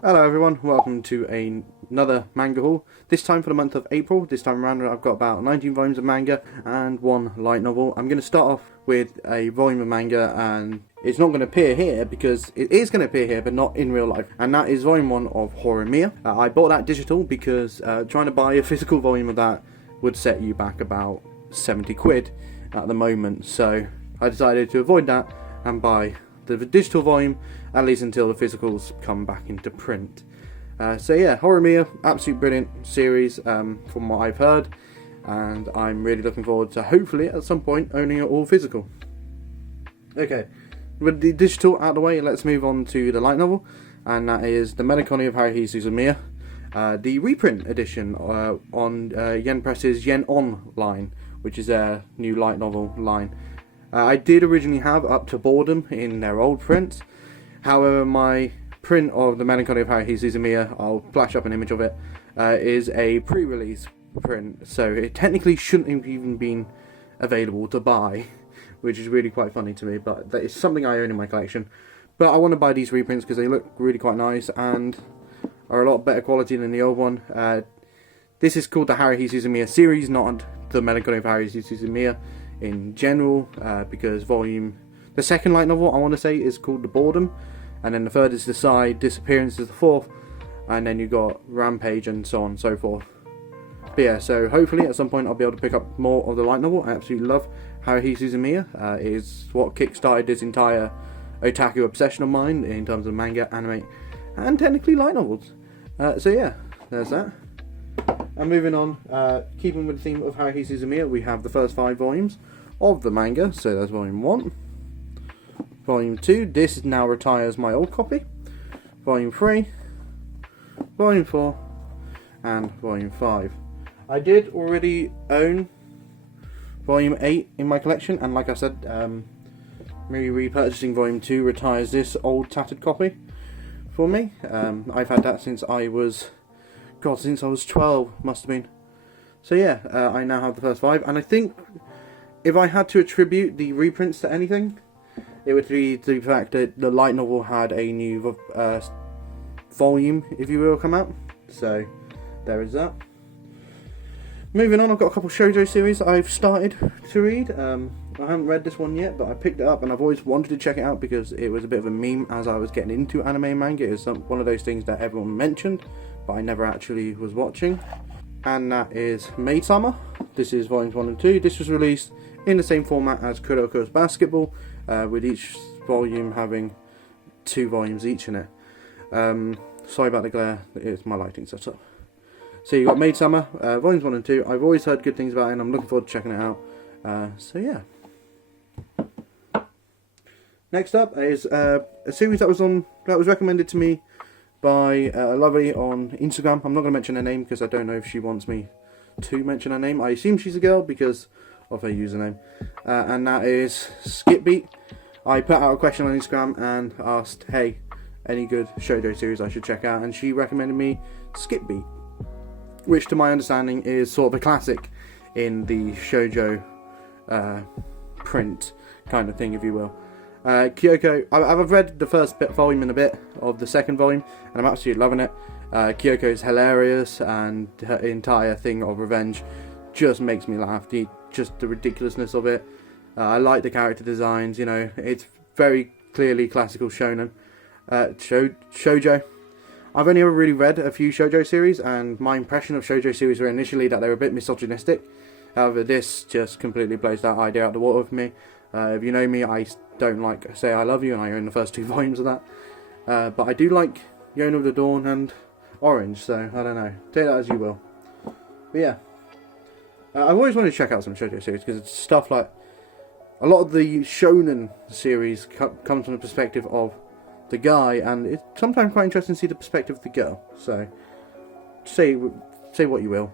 Hello everyone, welcome to another manga haul. This time for the month of April. This time around I've got about 19 volumes of manga and one light novel. I'm going to start off with a volume of manga, and it's not going to appear here because it is going to appear here but not in real life. And that is volume 1 of Horimiya. I bought that digital because trying to buy a physical volume of that would set you back about 70 quid at the moment. So I decided to avoid that and buy the digital volume, at least until the physicals come back into print. So yeah, Horimiya, absolute brilliant series from what I've heard, and I'm really looking forward to hopefully at some point owning it all physical. Okay, with the digital out of the way, let's move on to the light novel, and that is The Melancholy of Haruhi Suzumiya, the reprint edition on Yen Press's Yen On line, which is their new light novel line. I did originally have Up to Boredom in their old prints. However, my print of The Melancholy of Haruhi Suzumiya, I'll flash up an image of it, is a pre-release print, so it technically shouldn't have even been available to buy, which is really quite funny to me, but that is something I own in my collection. But I want to buy these reprints because they look really quite nice and are a lot better quality than the old one. This is called the Haruhi Suzumiya series, not The Melancholy of Haruhi Suzumiya in general, because the second light novel I want to say is called The Boredom, and then the third is The Side, Disappearance is the fourth, and then you've got Rampage and so on and so forth. But yeah, so hopefully at some point I'll be able to pick up more of the light novel. I absolutely love Haruhi Suzumiya. It is what kickstarted this entire otaku obsession of mine in terms of manga, anime, and technically light novels. So yeah, there's that. And moving on, keeping with the theme of Haruhi Suzumiya, we have the first 5 volumes of the manga. So there's volume 1, volume 2, this now retires my old copy, volume 3, volume 4, and volume 5. I did already own volume 8 in my collection, and like I said, maybe repurchasing volume 2 retires this old tattered copy for me. I've had that since I was 12, must have been. So yeah, I now have the first 5, and I think if I had to attribute the reprints to anything, it would be the fact that the light novel had a new volume, if you will, come out. So there is that. Moving on, I've got a couple shoujo series I've started to read. I haven't read this one yet, but I picked it up and I've always wanted to check it out because it was a bit of a meme as I was getting into anime and manga. It was one of those things that everyone mentioned, but I never actually was watching. And that is Maid-sama. This is volumes 1 and 2. This was released in the same format as Kuroko's Basketball, with each volume having 2 volumes each in it. Sorry about the glare, it's my lighting setup. So you've got Maid-sama, volumes 1 and 2. I've always heard good things about it and I'm looking forward to checking it out. So yeah. Next up is a series that was recommended to me by Lofi on Instagram. I'm not going to mention her name because I don't know if she wants me to mention her name. I assume she's a girl because of her username. And that is Skip Beat. I put out a question on Instagram and asked, hey, any good shoujo series I should check out, and she recommended me Skip Beat, which to my understanding is sort of a classic in the shoujo print kind of thing, if you will. Kyoko, I've read the first volume and a bit of the second volume, and I'm absolutely loving it. Kyoko is hilarious, and her entire thing of revenge just makes me laugh. Just the ridiculousness of it. I like the character designs. You know, it's very clearly classical shonen, shoujo. I've only ever really read a few shoujo series, and my impression of shoujo series were initially that they were a bit misogynistic. However, this just completely blows that idea out the water for me. If you know me, I don't like Say I Love You, and I own the first 2 volumes of that. But I do like Yona of the Dawn and Orange, so I don't know. Take that as you will. But yeah. I've always wanted to check out some shoujo series because it's stuff like a lot of the shonen series comes from the perspective of the guy, and it's sometimes quite interesting to see the perspective of the girl. So say what you will.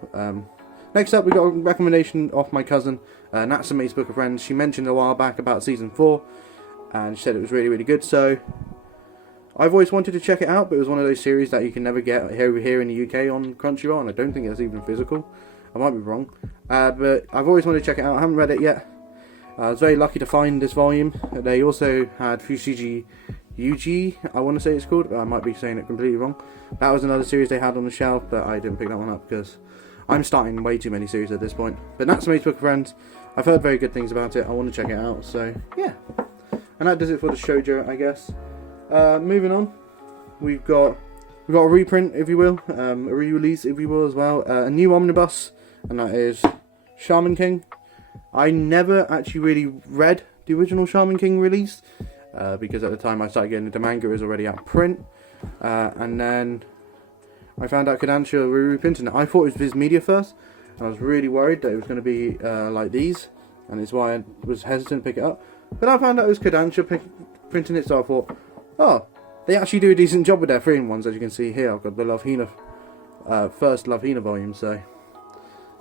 Next up, we got a recommendation off my cousin Natsume's Book of Friends. She mentioned a while back about season 4, and she said it was really, really good. So I've always wanted to check it out, but it was one of those series that you can never get over here in the UK on Crunchyroll, and I don't think it's even physical. I might be wrong, but I've always wanted to check it out. I haven't read it yet. I was very lucky to find this volume. They also had Fushigi Yuji, I want to say it's called, but I might be saying it completely wrong. That was another series they had on the shelf, but I didn't pick that one up because I'm starting way too many series at this point. But Natsume's Book of Friends, I've heard very good things about it. I want to check it out, so yeah. And that does it for the shoujo, I guess. Moving on, we've got a reprint, if you will, a re-release, if you will, as well. A new omnibus, and that is Shaman King. I never actually really read the original Shaman King release, because at the time I started getting into manga, it was already out of print. And then I found out Kodansha were reprinting it. I thought it was Viz Media first, and I was really worried that it was going to be like these, and it's why I was hesitant to pick it up. But I found out it was Kodansha printing it, so I thought, oh, they actually do a decent job with their 3-in-1s, as you can see here. I've got the Love Hina, first Love Hina volume, so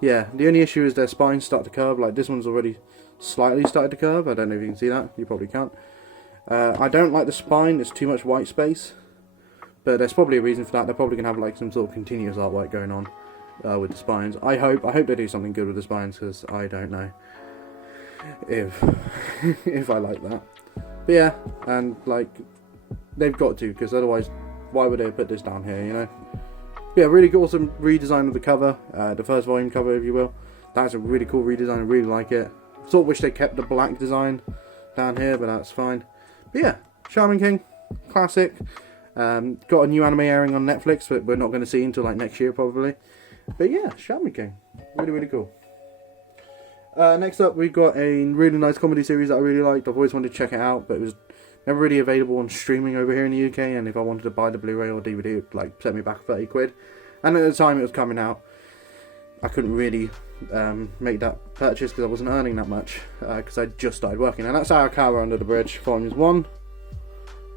yeah. The only issue is their spines start to curve. Like this one's already slightly started to curve. I don't know if you can see that. You probably can't. I don't like the spine. There's too much white space. But there's probably a reason for that. They're probably going to have like some sort of continuous artwork going on with the spines. I hope they do something good with the spines, because I don't know if if I like that. But yeah, and like they've got to, because otherwise why would they put this down here, you know? Yeah, really awesome redesign of the cover, the first volume cover, if you will. That's a really cool redesign. I really like it. Sort of wish they kept the black design down here, but that's fine. But yeah, Shaman King, classic. Got a new anime airing on Netflix, but we're not going to see until like next year probably. But yeah, Shaman King, really cool. Next up, we've got a really nice comedy series that I really liked. I've always wanted to check it out, but it was never really available on streaming over here in the UK, and if I wanted to buy the Blu-ray or DVD, it would like set me back 30 quid. And at the time it was coming out, I couldn't really make that purchase because I wasn't earning that much, because I just started working. And that's Arakawa Under the Bridge, volumes 1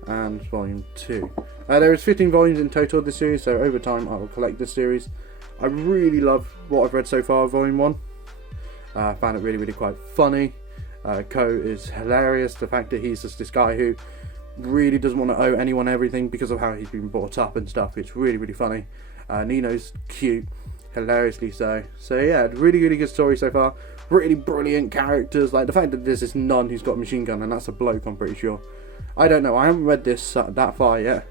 and volume 2. There is 15 volumes in total of this series, so over time I will collect this series. I really love what I've read so far of volume 1. I found it really quite funny. Ko is hilarious. The fact that he's just this guy who really doesn't want to owe anyone everything because of how he's been brought up and stuff. It's really funny. Nino's cute, hilariously so. So yeah, really good story so far. Really brilliant characters. Like the fact that there's this nun who's got a machine gun, and that's a bloke, I'm pretty sure. I don't know. I haven't read this that far yet.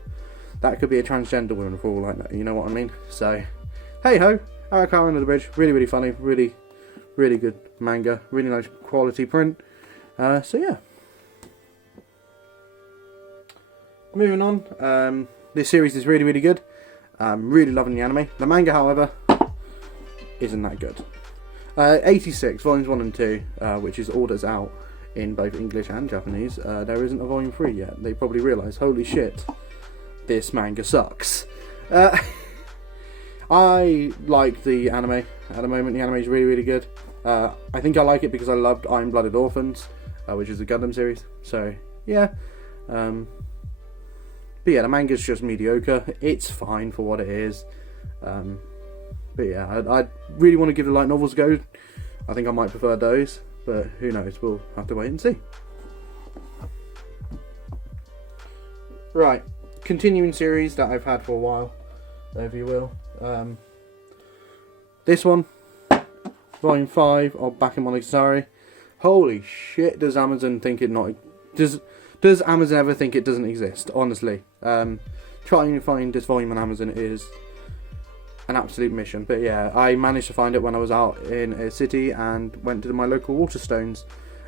That could be a transgender woman for all like that. You know what I mean? So hey ho, Arakawa Under the Bridge. Really funny. Really good manga, really nice quality print. So yeah. Moving on, this series is really good. I'm really loving the anime. The manga, however, isn't that good. 86, volumes 1 and 2, which is all that's out in both English and Japanese. There isn't a volume 3 yet. They probably realise, holy shit, this manga sucks. I like the anime. At the moment, the anime is really good. I think I like it because I loved Iron Blooded Orphans, which is a Gundam series. So, yeah. But yeah, the manga's just mediocre. It's fine for what it is. But yeah, I really want to give the light novels a go. I think I might prefer those, but who knows? We'll have to wait and see. Right, continuing series that I've had for a while, if you will. This one, volume 5 of Bakemonogatari. Holy shit, does Amazon think it not... Does Amazon ever think it doesn't exist? Honestly. Trying to find this volume on Amazon is an absolute mission. But yeah, I managed to find it when I was out in a city and went to my local Waterstones.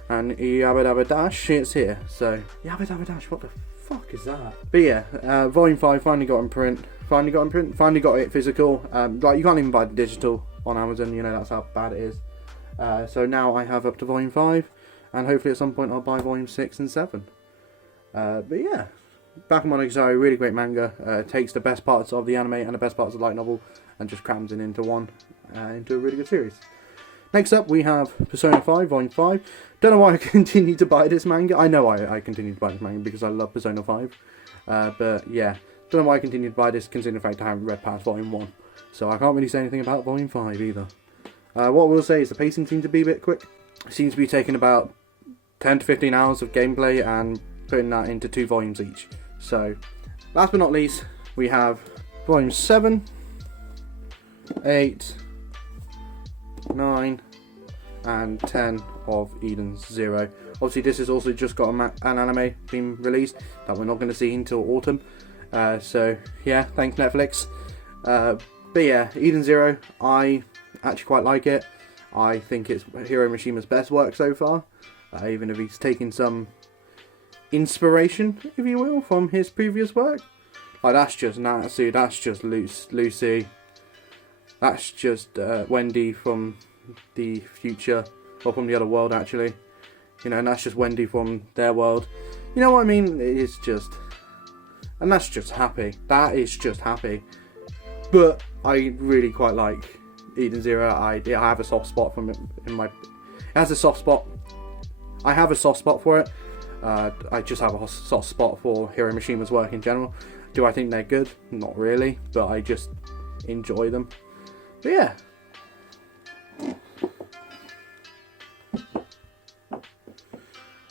And yabba dabba dash, it's here. So, yabba dabba dash, what the fuck is that? But yeah, volume 5 finally got in print. Finally got it physical. Like, you can't even buy the digital on Amazon, you know, that's how bad it is. So now I have up to volume 5, and hopefully at some point I'll buy volume 6 and 7. But yeah, Bakemonogatari, really great manga. Takes the best parts of the anime and the best parts of the light novel and just crams it into one, into a really good series. Next up we have Persona 5, volume 5. Don't know why I continue to buy this manga. I know I continue to buy this manga because I love Persona 5. But yeah, don't know why I continue to buy this considering the fact I haven't read past volume 1. So I can't really say anything about volume 5 either. What we'll say is the pacing seems to be a bit quick. It seems to be taking about 10 to 15 hours of gameplay and putting that into 2 volumes each. So, last but not least, we have volume 7, 8, 9, and 10 of Eden's Zero. Obviously this has also just got an anime being released that we're not going to see until autumn. So yeah, thanks Netflix. But yeah, Eden Zero, I actually quite like it. I think it's Hiro Mishima's best work so far, even if he's taken some inspiration, if you will, from his previous work. Like, that's just Natsu, that's just Lucy, that's just Wendy from the future, or from the other world actually. You know, and that's just Wendy from their world. You know what I mean? It's just... And that's just happy. That is just happy. But I really quite like Eden Zero. I have a soft spot from it in my... It has a soft spot. I have a soft spot for it. I just have a soft spot for Hiro Mishima's work in general. Do I think they're good? Not really. But I just enjoy them. But yeah.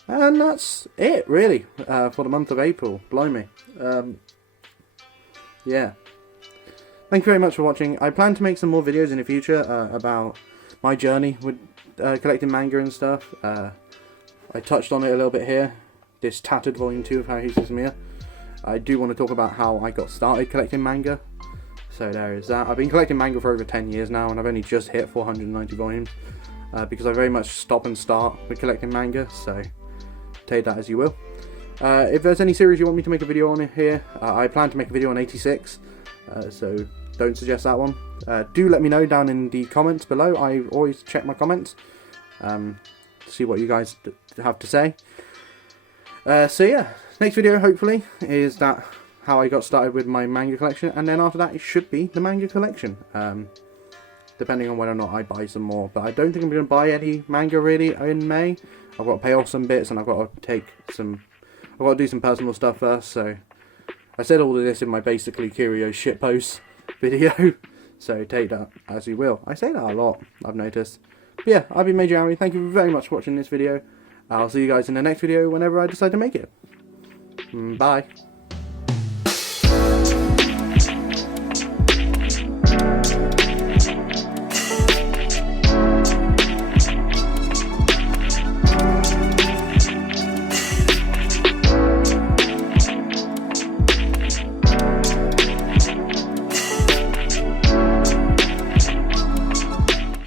And that's it, really, for the month of April. Blimey. Yeah. Thank you very much for watching. I plan to make some more videos in the future about my journey with collecting manga and stuff. I touched on it a little bit here. This tattered volume 2 of Haruhi Suzumiya. I do want to talk about how I got started collecting manga. So there is that. I've been collecting manga for over 10 years now, and I've only just hit 490 volumes. Because I very much stop and start with collecting manga, so... take that as you will. If there's any series you want me to make a video on here, I plan to make a video on 86, so don't suggest that one. Do let me know down in the comments below. I always check my comments, see what you guys have to say. So yeah, next video hopefully is that how I got started with my manga collection, and then after that it should be the manga collection, depending on whether or not I buy some more. But I don't think I'm going to buy any manga really in May. I've got to pay off some bits, and I've got to do some personal stuff first. So I said all of this in my basically Curio shitpost video, so take that as you will. I say that a lot, I've noticed. But yeah, I've been Major Harry. Thank you very much for watching this video. I'll see you guys in the next video whenever I decide to make it. Bye.